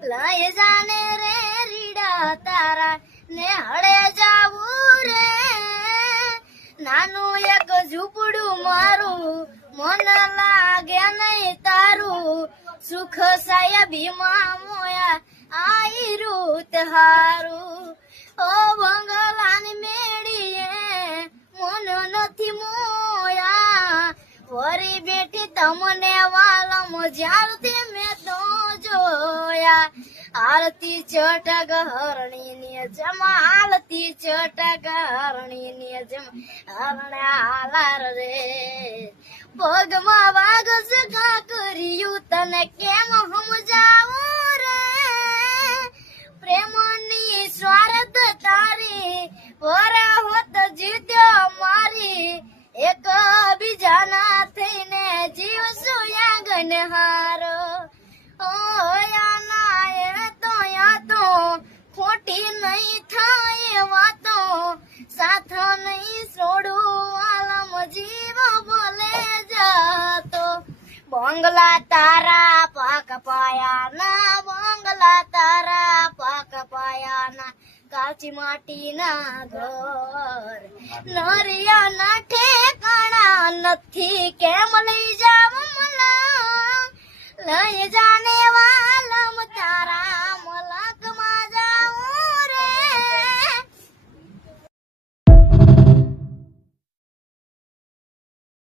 લઈ જાને રે રીડા તારા ને હળે જાવું રે નાનું એક ઝૂંપડું મારું મન લાગે નહીં તારું સુખ સાહેબી માં મોયા આઈ રૂત હારું ઓ બંગલાની મેળીએ મન નથી મોયા વરી બેઠી તમને વાલમ જ્યારથી મેં તો જોયા આરતી ચટક હરણી ને જમા આરતી ચટક હરણી ને જમા હરણે હાલાર રે પગમાં વાગ સગા કર્યું તને કેમ સમજાવું રે પ્રેમની સ્વાર્થ તારી વરા હોત જીત્યો મારી એક બીજાના થઈને જીવશું યાગન હારો તો ખોટી નહીં થાય વાતો સાથ નહીં છોડું આલમ જીવ બોલે જતો બંગલા તારા પાક પાયાના બંગલા તારા પાક પાયાના કાચી માટીના ઘર નરિયાના ઠેકાણા નથી કેમ લઈ જાવ મને લઈ જાને વા